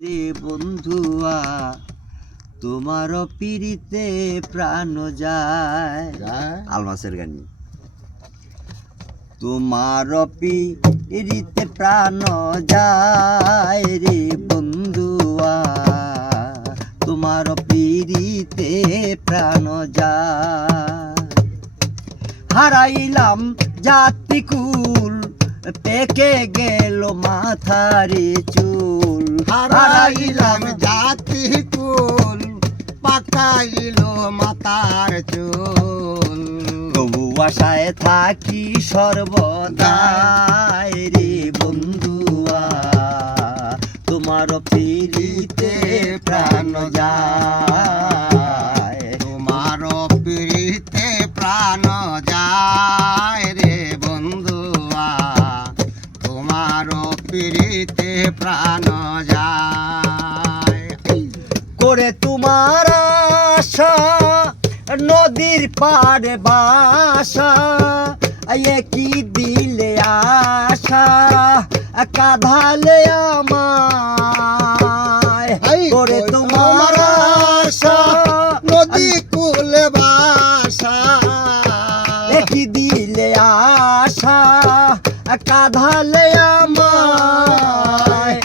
রে বন্ধুয়া তোমার পিড়িতে প্রাণ যায়। আলমাসের গান। তোমার পিড়িতে প্রাণ যায় রে বন্ধুয়া, তোমার পিড়িতে প্রাণ যায়। হারাইলাম জাতিকুল, পেকে গেল মাথারে চুল। হারাইলাম জাতিকুল, পাকাইল মাথার চুল। তবু আশায় থাকি সর্বদাই রে বন্ধুয়া, তোমার পিড়িতে প্রাণ যায়। তোমার পিড়িতে প্রাণ যায় রে বন্ধুয়া, তোমার পিড়িতে প্রাণ যায়। করে তোমার আশা নদীর পাড়ে বাসা, কি দিলে আশা কাঁধালে আমায়। করে তোমার আশা নদী কুলে বাসা, কি দিলে আশা কাঁধালে আমায়।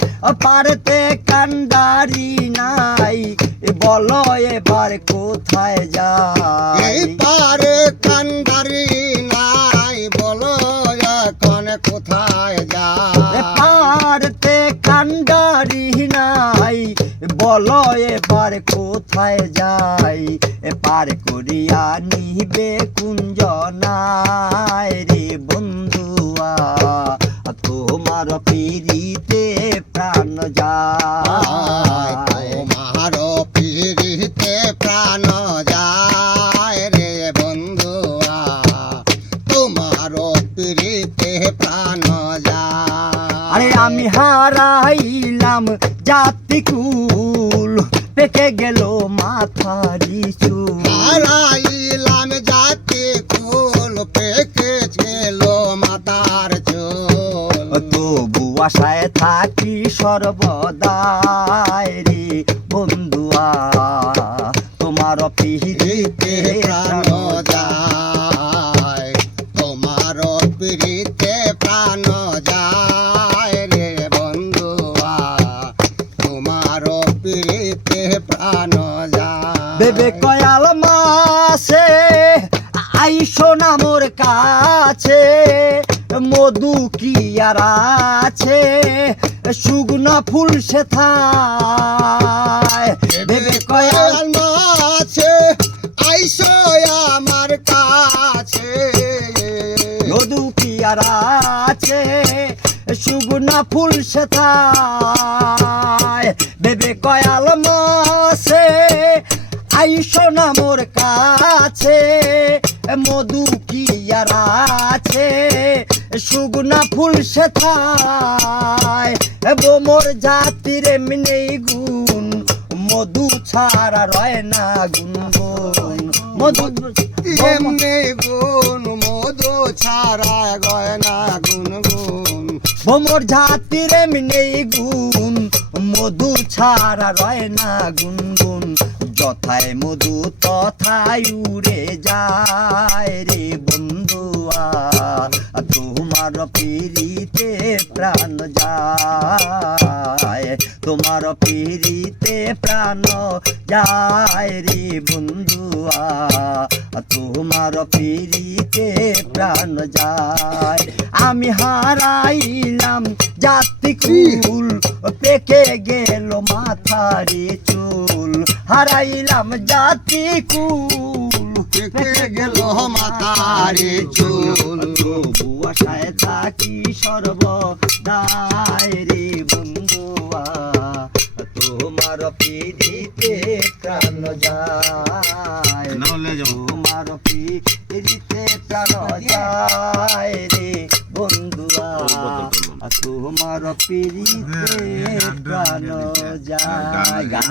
পারতে কান্ডারি নাই, বলো এবার কোথায় যাই। এই পারে কান্ডারি নাই, বলো এখন কোথায় যায়। পারতে কান্ডারি নাই, বলো এবার কোথায় যাই। পার করিয়া নিবে কুঞ্জনায় রে বন্ধুয়া, তোমার পিড়িতে প্রাণ যায়। তোমার পিড়িতে প্রাণ যায় রে বন্ধুয়া, তোমার পিড়িতে প্রাণ যায়। আরে আমি হারাইলাম জাতিকুল, পেকে গেল মাথারি চুল। হারাইলাম জাতিকুল, পেকে গেল মাথার চুল। তবু আশায় থাকি সর্বদাই রে বন্ধুয়া, তোমার পিড়িতে প্রাণ যায়। তোমার পিড়িতে প্রাণ যায় রে বন্ধুয়া, তোমার পিড়িতে প্রাণ যায়। বেবে কয়াল মাসে আইসো না মোর কাছে, মধু কি আর আছে শুকনা ফুল সে থায়। বেবে কয়াল কয়াল মাছে আইসো আমার কাছে, মধু কি আর আছে শুকনা ফুল সে থায়। বেবে কয়াল মাসে আইসো না মোর কাছে, মধু কি আর আছে শুকনা ফুল সে থায়। মোর জাতির এমনি গুণ, মধু ছাড়া রয় না গুনগুন। মধু এমনি গুণ, মধু ছাড়া গয়না গুনগুন। মোর জাতির এমনি গুণ, মধু ছাড়া রয় না গুনগুন। যথায় মধু তথায় উড়ে যায় রে বন্ধুয়া, তোমার পিড়িতে প্রাণ যায়। তোমার পিড়িতে প্রাণ যায় রে বন্ধুয়া, তোমার পিড়িতে প্রাণ যায়। আমি হারাইলাম জাতিকুল, পেকে গেল মাথারে চুল। হারাইলাম জাতিকুল, পেকে গেল মাথারে চুল। তবু আশায় থাকি সর্বদাই রে বন্ধুয়া, তোমার পিড়িতে প্রাণ যায়। তোমার পিড়িতে প্রাণ যায় রে বন্ধুয়া, তোমার পিড়িতে প্রাণ যায়। গান